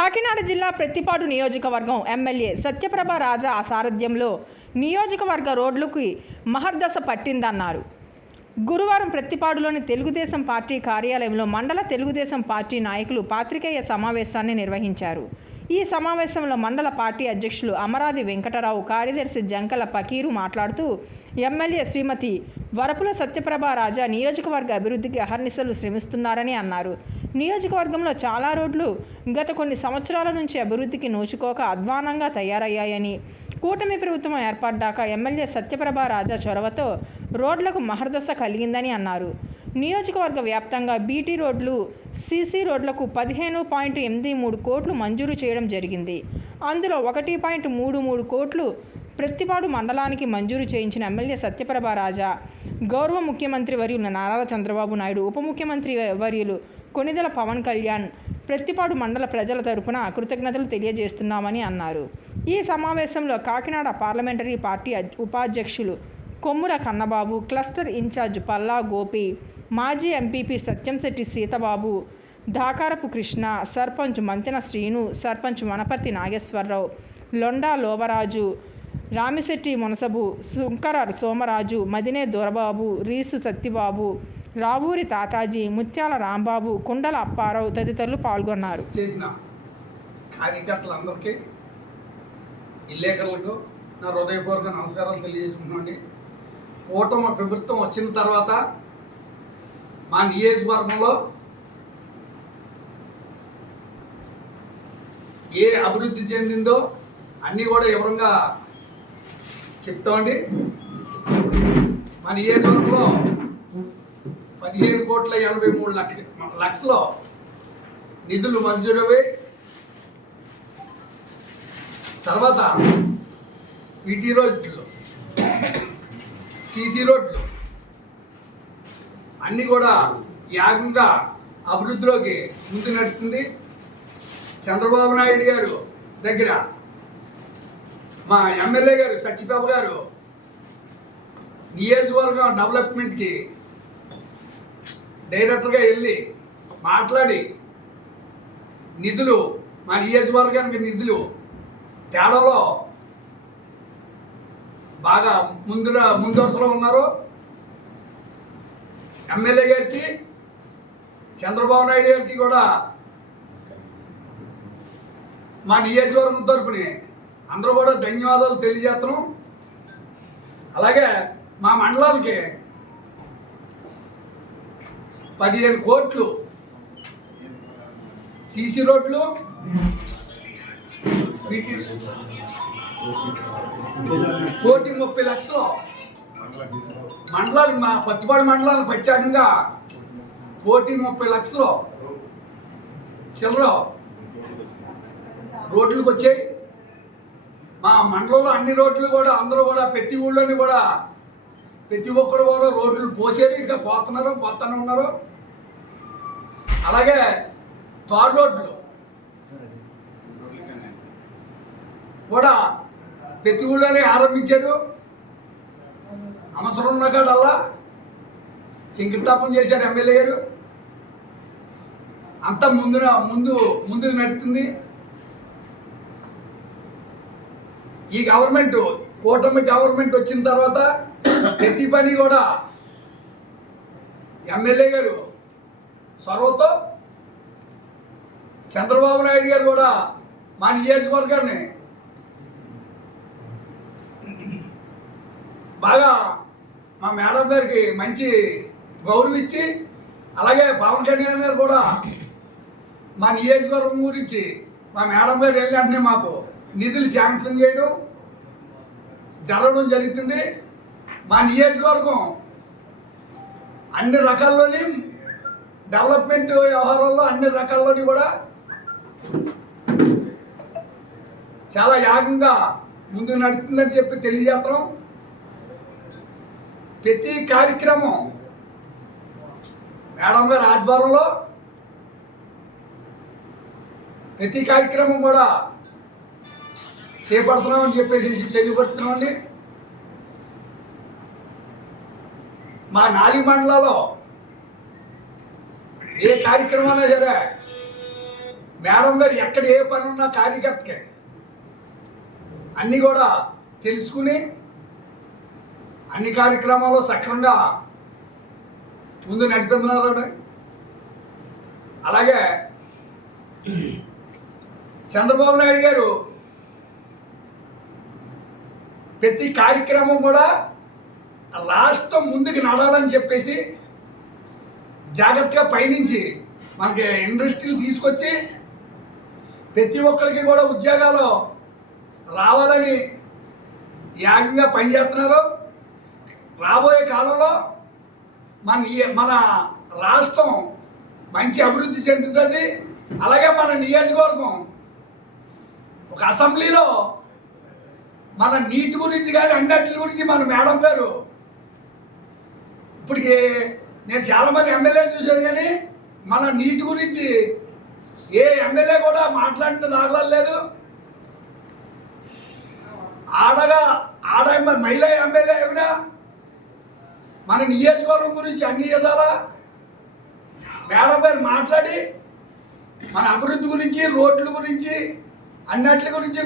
కాకినాడ జిల్లా ప్రత్తిపాడు నియోజకవర్గం ఎమ్మెల్యే సత్యప్రభ రాజా సారథ్యంలో నియోజకవర్గ రోడ్లకు మహర్దశ పట్టిందన్నారు. గురువారం ప్రత్తిపాడులోని తెలుగుదేశం పార్టీ కార్యాలయంలో మండల తెలుగుదేశం పార్టీ నాయకులు పాత్రికేయ సమావేశాన్ని నిర్వహించారు. ఈ సమావేశంలో మండల పార్టీ అధ్యక్షులు అమరాది వెంకటరావు కార్యదర్శి జంకల పకీరు మాట్లాడుతూ ఎమ్మెల్యే శ్రీమతి వరపుల సత్యప్రభ రాజా నియోజకవర్గ అభివృద్ధికి అహర్నిశలు శ్రమిస్తున్నారని అన్నారు. నియోజకవర్గంలో చాలా రోడ్లు గత కొన్ని సంవత్సరాల నుంచి అభివృద్ధికి నోచుకోక అధ్వానంగా తయారయ్యాయని కూటమి ప్రభుత్వం ఏర్పడ్డాక ఎమ్మెల్యే సత్యప్రభ రాజా చొరవతో రోడ్లకు మహర్దశ కలిగిందని అన్నారు. నియోజకవర్గ వ్యాప్తంగా బీటీ రోడ్లు సీసీ రోడ్లకు పదిహేను పాయింట్ ఎనిమిది మూడు కోట్లు మంజూరు చేయడం జరిగింది. అందులో ఒకటి పాయింట్ మూడు మూడు కోట్లు ప్రతిపాడు మండలానికి మంజూరు చేయించిన ఎమ్మెల్యే సత్యప్రభ రాజా గౌరవ ముఖ్యమంత్రి వర్యులు నారా చంద్రబాబు నాయుడు ఉప ముఖ్యమంత్రి వర్యులు కొనిదెల పవన్ కళ్యాణ్ ప్రత్తిపాడు మండల ప్రజల తరపున కృతజ్ఞతలు తెలియజేస్తున్నామని అన్నారు. ఈ సమావేశంలో కాకినాడ పార్లమెంటరీ పార్టీ ఉపాధ్యక్షులు కొమ్ముల కన్నబాబు క్లస్టర్ ఇన్ఛార్జ్ పల్లా గోపి మాజీ ఎంపీపీ సత్యంశెట్టి సీతబాబు దాకారపు కృష్ణ సర్పంచ్ మంతెన శ్రీను సర్పంచ్ వనపర్తి నాగేశ్వరరావు లొండా లోబరాజు రామిశెట్టి మునసబు శుంకర సోమరాజు మదినే దొరబాబు రీసు సత్తిబాబు రావూరి తాతాజీ ముత్యాల రాంబాబు కుండల అప్పారావు తదితరులు పాల్గొన్నారు. చేసిన కార్యకర్తలందరికీ విలేకరులకు నా హృదయపూర్వక నమస్కారాలు తెలియజేసుకుంటున్నాండి కూటమి ప్రభుత్వం వచ్చిన తర్వాత మా నియోజకవర్గంలో ఏ అభివృద్ధి చెందిందో అన్నీ కూడా వివరంగా చెప్తామండి. మా నియోజకవర్గంలో పదిహేను కోట్ల ఎనభై మూడు లక్ష లక్షల నిధులు మంజూరవి తర్వాత వీటి రోడ్లు సీసీ రోడ్లు అన్నీ కూడా యాగంగా అభివృద్ధిలోకి ముందు నడుస్తుంది. చంద్రబాబు నాయుడు గారు దగ్గర మా ఎమ్మెల్యే గారు సత్యబాబు గారు నియోజకవర్గం డెవలప్మెంట్కి డైరెక్టర్గా వెళ్ళి మాట్లాడి నిధులు మా నియోజకవర్గానికి నిధులు తేడాలో బాగా ముందు ముందరసలో ఉన్నారు. ఎమ్మెల్యే గారికి చంద్రబాబు నాయుడు గారికి కూడా మా నియోజకవర్గం తరపుని అందరూ కూడా ధన్యవాదాలు తెలియజేస్తున్నాం. అలాగే మా మండలానికి పదిహేను కోట్లు. సీసీ రోడ్లు. కోటి ముప్పై లక్షలు. మండలాలు మా పత్తిపాడు మండలానికి ప్రత్యేకంగా కోటి ముప్పై లక్షలు. చిల్లర రోడ్లకు వచ్చాయి. మా మండలంలో అన్ని రోడ్లు కూడా అందరూ కూడా ప్రతి ఊళ్ళోని కూడా ప్రతి ఒక్కరు కూడా రోడ్లు పోసేది. ఇంకా పోతున్నారు పోతానే ఉన్నారు. అలాగే తార్ రోడ్లు కూడా ప్రతి ఊళ్ళోనే ఆరంభించారు. అవసరం ఉన్న కాడల్లా శంకుస్థాపన చేశారు ఎమ్మెల్యే గారు. అంతా ముందున ముందు ముందుకు నడుతుంది ఈ గవర్నమెంట్ కూటమి గవర్నమెంట్ వచ్చిన తర్వాత ప్రతి పని కూడా ఎమ్మెల్యే గారు చొరవతో చంద్రబాబు నాయుడు గారు కూడా మా నియోజకవర్గాన్ని బాగా మా మేడం గారికి మంచి గౌరవం ఇచ్చి అలాగే పవన్ కళ్యాణ్ గారు కూడా మా నియోజకవర్గం గురించి మా మేడం గారు వెళ్ళి మాకు నిధులు శాంక్షన్ చేయడం జరగడం జరుగుతుంది. మా నియోజకవర్గం అన్ని రకాల్లోని డెవలప్మెంట్ వ్యవహారాల్లో అన్ని రకాల్లోని కూడా చాలా యాగంగా ముందు నడుతుందని చెప్పి తెలియజేస్తాం ప్రతి కార్యక్రమం మేడం గారి ఆధ్వర్యంలో ప్రతి కార్యక్రమం కూడా చేపడుతున్నామని చెప్పేసి తెలియపడుతున్నామండి మా నాలుగు మండలాల్లో ఏ కార్యక్రమం సరే మేడం గారు ఎక్కడ ఏ పని ఉన్నా కార్యకర్తకే. అన్నీ కూడా తెలుసుకుని అన్ని కార్యక్రమాలు సక్రమంగా ముందు నడిపిస్తున్నారు అలాగే చంద్రబాబు నాయుడు గారు ప్రతి కార్యక్రమం కూడా రాష్ట్రం ముందుకు నడాలని చెప్పేసి జాగ్రత్తగా పయనించి మనకి ఇండస్ట్రీలు తీసుకొచ్చి ప్రతి ఒక్కరికి కూడా ఉద్యోగాలు రావాలని యాగంగా పనిచేస్తున్నారు. రాబోయే కాలంలో మన మన రాష్ట్రం మంచి అభివృద్ధి చెందుతుంది. అలాగే మన నియోజకవర్గం ఒక అసెంబ్లీలో మన నీటి గురించి కానీ అన్నిటి గురించి మన మేడం గారు ఇప్పటికి నేను చాలామంది ఎమ్మెల్యే చూశాను కానీ మన నీటి గురించి ఏ ఎమ్మెల్యే కూడా మాట్లాడిన దాఖలాలేదు ఆడగా ఆడ మహిళా ఎమ్మెల్యే ఏమైనా మన నియోజకవర్గం గురించి అన్ని విధాలా మేడం గారు మాట్లాడి మన అభివృద్ధి గురించి రోడ్ల గురించి అన్నిటి గురించి